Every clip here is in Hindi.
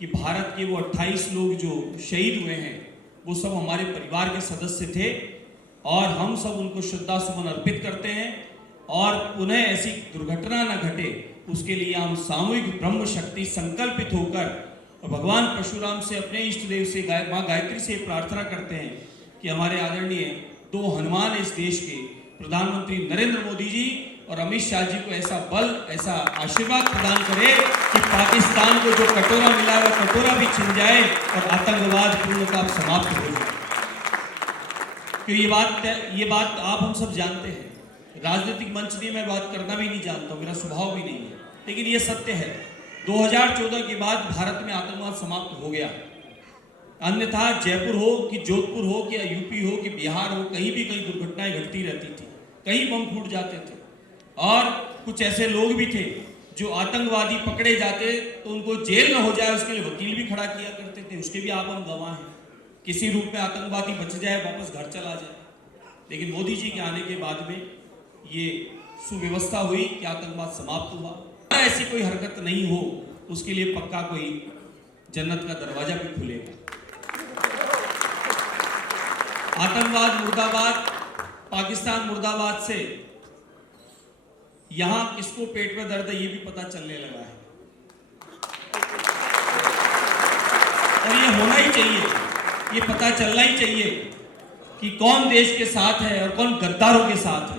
कि भारत के वो 28 लोग जो शहीद हुए हैं वो सब हमारे परिवार के सदस्य थे और हम सब उनको श्रद्धा सुमन अर्पित करते हैं और पुनः ऐसी दुर्घटना न घटे उसके लिए हम सामूहिक ब्रह्म शक्ति संकल्पित होकर और भगवान परशुराम से अपने इष्ट देव से माँ गायत्री से प्रार्थना करते हैं कि हमारे आदरणीय दो हनुमान इस देश के प्रधानमंत्री नरेंद्र मोदी जी और अमित शाह जी को ऐसा बल ऐसा आशीर्वाद प्रदान करे कि पाकिस्तान को जो कटोरा मिला है वो कटोरा भी छिन जाए और आतंकवाद पूर्णतः समाप्त हो जाए। क्योंकि ये बात आप हम सब जानते हैं, राजनीतिक मंच में मैं बात करना भी नहीं जानता हूँ, मेरा स्वभाव भी नहीं है, लेकिन ये सत्य है 2014 के बाद भारत में आतंकवाद समाप्त हो गया। अन्यथा जयपुर हो कि जोधपुर हो कि यूपी हो कि बिहार हो, कहीं भी कहीं दुर्घटनाएं घटती रहती थी, कहीं बम फूट जाते थे और कुछ ऐसे लोग भी थे जो आतंकवादी पकड़े जाते तो उनको जेल न हो जाए उसके लिए वकील भी खड़ा किया करते थे। उसके भी आप हम गवाह हैं, किसी रूप में आतंकवादी बच जाए वापस घर चला जाए। लेकिन मोदी जी के आने के बाद में ये सुव्यवस्था हुई कि आतंकवाद समाप्त हुआ। ऐसी कोई हरकत नहीं हो उसके लिए पक्का कोई जन्नत का दरवाजा भी खुलेगा। आतंकवाद मुर्दाबाद, पाकिस्तान मुर्दाबाद से यहां किसको पेट में दर्द है ये भी पता चलने लगा है और ये होना ही चाहिए, ये पता चलना ही चाहिए कि कौन देश के साथ है और कौन गद्दारों के साथ है।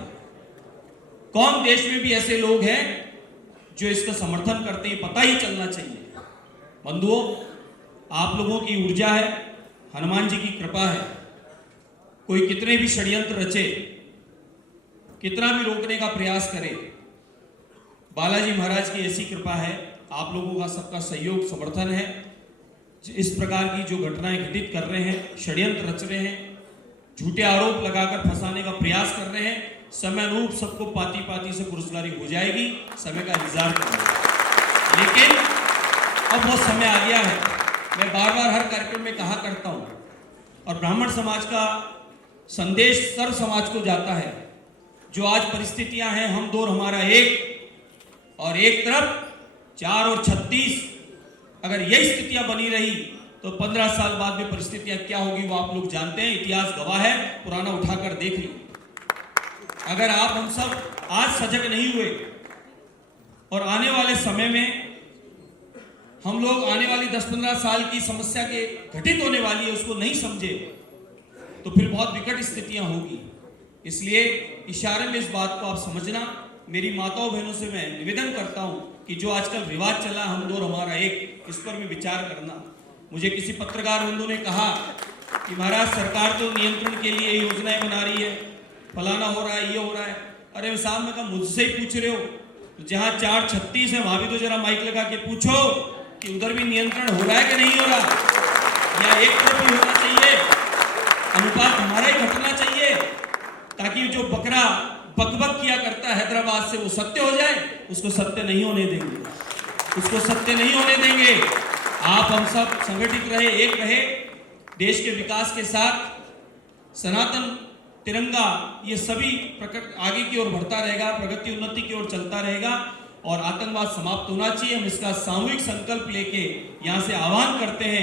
कौन देश में भी ऐसे लोग हैं जो इसका समर्थन करते हैं, पता ही चलना चाहिए। बंधुओं, आप लोगों की ऊर्जा है, हनुमान जी की कृपा है। कोई कितने भी षड्यंत्र रचे, कितना भी रोकने का प्रयास करे, बालाजी महाराज की ऐसी कृपा है, आप लोगों का सबका सहयोग समर्थन है। इस प्रकार की जो घटनाएं घटित कर रहे हैं, षड्यंत्र रच रहे हैं, झूठे आरोप लगाकर फंसाने का प्रयास कर रहे हैं, समय अनुरूप सबको पाती पाती से पुरस्कारी हो जाएगी, समय का इंतजार कर रहे हैं। लेकिन अब वो समय आ गया है, मैं बार बार हर कार्यक्रम में कहा करता हूं और ब्राह्मण समाज का संदेश सर्व समाज को जाता है। जो आज परिस्थितियां हैं, हम दो हमारा एक, और एक तरफ 4 और 36, अगर यही स्थितियां बनी रही तो 15 साल बाद में परिस्थितियां क्या होगी वो आप लोग जानते हैं, इतिहास गवाह है, पुराना उठाकर देख लीजिए। अगर आप हम सब आज सजग नहीं हुए और आने वाले समय में हम लोग आने वाली 10-15 साल की समस्या के घटित होने वाली है उसको नहीं समझे तो फिर बहुत विकट स्थितियां होगी। इसलिए इशारे में इस बात को आप समझना। मेरी माताओं बहनों से मैं निवेदन करता हूं कि जो आजकल रिवाज चला हम दो हमारा एक, इस पर भी विचार करना। मुझे किसी पत्रकार बंधु ने कहा कि महाराज सरकार तो नियंत्रण के लिए योजनाएं बना रही है, फलाना हो रहा है, ये हो रहा है। अरे साहब, मैं कहा मुझसे ही पूछ रहे हो, तो जहां 436 है वहां भी तो जरा माइक लगा के पूछो कि उधर भी नियंत्रण हो रहा है कि नहीं हो रहा, या एक तरफ ही होना चाहिए, अनुपात हमारा ही घटना चाहिए, ताकि जो बकरा बकबक किया करता है हैदराबाद से वो सत्य हो जाए। उसको सत्य नहीं होने देंगे, उसको सत्य नहीं होने देंगे। आप हम सब संगठित रहे, एक रहे, देश के विकास के साथ सनातन तिरंगा ये सभी आगे की ओर बढ़ता रहेगा, प्रगति उन्नति की ओर चलता रहेगा और आतंकवाद समाप्त होना चाहिए। हम इसका सामूहिक संकल्प लेके यहाँ से आह्वान करते हैं।